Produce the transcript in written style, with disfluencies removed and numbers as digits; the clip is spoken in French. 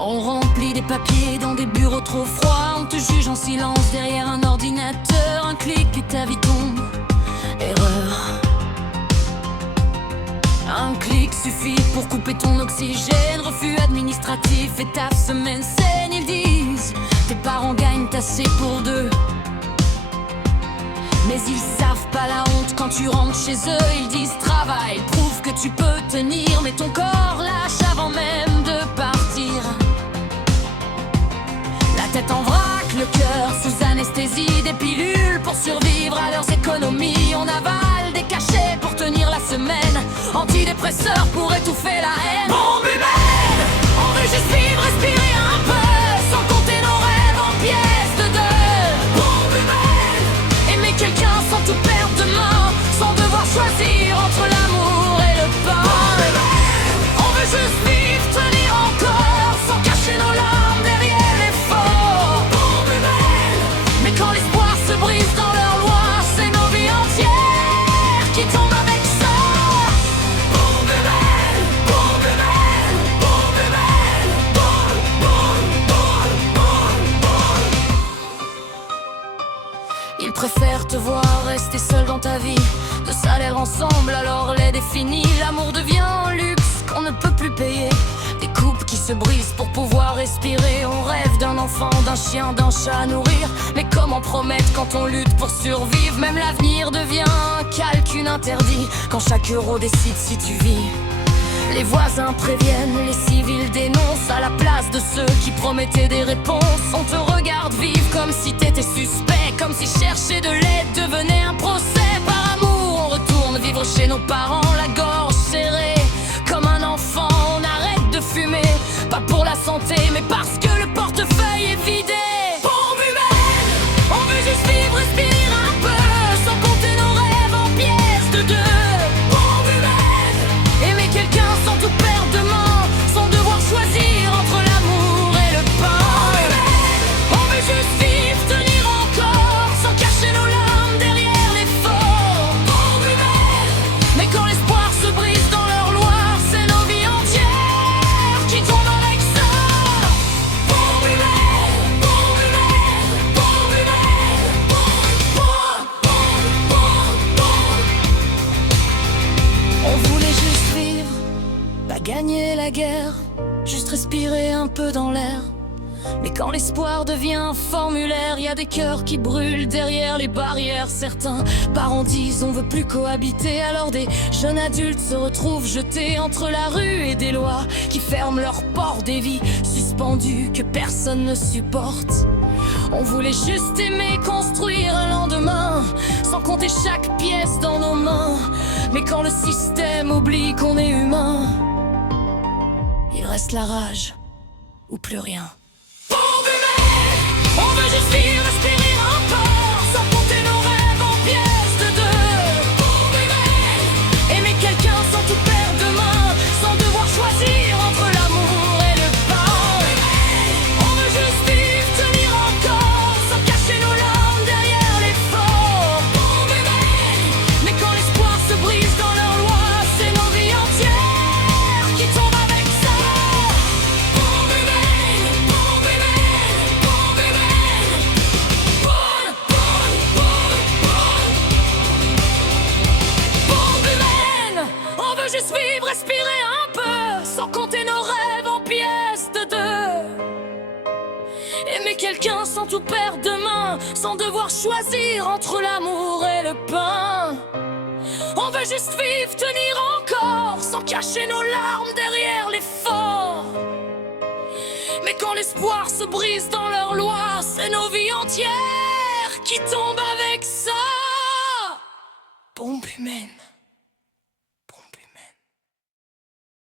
On remplit des papiers dans des bureaux trop froids. On te juge en silence derrière un ordinateur. Un clic et ta vie tombe. Erreur. Un clic suffit pour couper ton oxygène. Refus administratif et ta semaine saine. Ils disent tes parents gagnent assez pour deux, mais ils savent pas la honte quand tu rentres chez eux. Ils disent travail, prouve que tu peux tenir, mais ton corps lâche avant même de partir. La tête en vrac, le cœur sous anesthésie. Des pilules pour survivre à leurs économies. On avale des cachets pour tenir la semaine. Antidépresseurs pour étouffer la haine. Bombe humaine, on veut juste vivre, respirer un peu, sans compter nos rêves en pièces de deux. Bombe humaine, aimer quelqu'un sans tout perdre demain, sans devoir choisir entre l'amour et le pain. On veut juste vivre, tenir encore, sans cacher nos larmes derrière l'effort. Bombe humaine, mais quand l'espoir se brise dans leur loi, c'est nos vies entières qui tombent avec ça. Bombe humaine, bombe humaine, bombe humaine, bombe, bombe, bombe, bombe, bombe. Ils préfèrent te voir rester seul dans ta vie. De salaire ensemble, alors l'aide est finie. L'amour devient un luxe qu'on ne peut plus payer. Des couples qui se brisent pour pouvoir respirer. On rêve d'un enfant, d'un chien, d'un chat à nourrir. Mais comment promettre quand on lutte pour survivre? Même l'avenir devient un calcul interdit quand chaque euro décide si tu vis. Les voisins préviennent, les civils dénoncent. À la place de ceux qui promettaient des réponses, on te regarde vivre comme si t'étais suspect, comme si chercher de l'aide devenait un procès. Par amour, on retourne vivre chez nos parents, la gorge serrée comme un enfant. On arrête de fumer, pas pour la santé, mais parce que le portefeuille est vidé. Bombe humaine, on veut juste vivre, respirer un peu, sans compter nos rêves en pièces de deux. Bombe humaine, aimer quelqu'un sans tout perdre demain, sans devoir choisir entre l'amour et le pain. On veut juste vivre, tenir encore, sans cacher nos larmes derrière l'effort. Bombe humaine, mais quand l'espoir se brise dans leur loi, c'est nos vies entières qui tombent avec ça. Bombe humaine, bombe humaine, bombe humaine, bombe, bombe, bombe, bombe. On voulait juste vivre, pas gagner la guerre, juste respirer un peu dans l'air. Mais quand l'espoir devient un formulaire, y a des cœurs qui brûlent derrière les barrières. Certains parents disent on veut plus cohabiter, alors des jeunes adultes se retrouvent jetés entre la rue et des lois qui ferment leurs portes. Des vies suspendues que personne ne supporte. On voulait juste aimer, construire un lendemain, sans compter chaque pièce dans nos mains. Mais quand le système oublie qu'on est humain, il reste la rage ou plus rien. Bombe humaine, on veut juste vivre, respirer encore, sans compter nos rêves en pièces de deux. Bombe humaine, aimer quelqu'un sans tout perdre demain, sans devoir choisir entre l'amour et le pain. On veut juste vivre, tenir encore, sans cacher nos larmes derrière l'effort. Bombe humaine, mais quand l'espoir se brise dans leur loi, c'est nos vies entières qui tombent avec ça. Bombe humaine, bombe humaine, bombe humaine, bombe, bombe, bombe, bombe. Bombe humaine, on veut juste vivre, respirer un peu, sans compter nos rêves en pièces de deux. Aimer quelqu'un sans tout perdre demain, sans devoir choisir entre l'amour et le pain. On veut juste vivre, tenir encore, sans cacher nos larmes derrière l'effort. Mais quand l'espoir se brise dans leur loi, c'est nos vies entières qui tombent avec ça. Bombe humaine.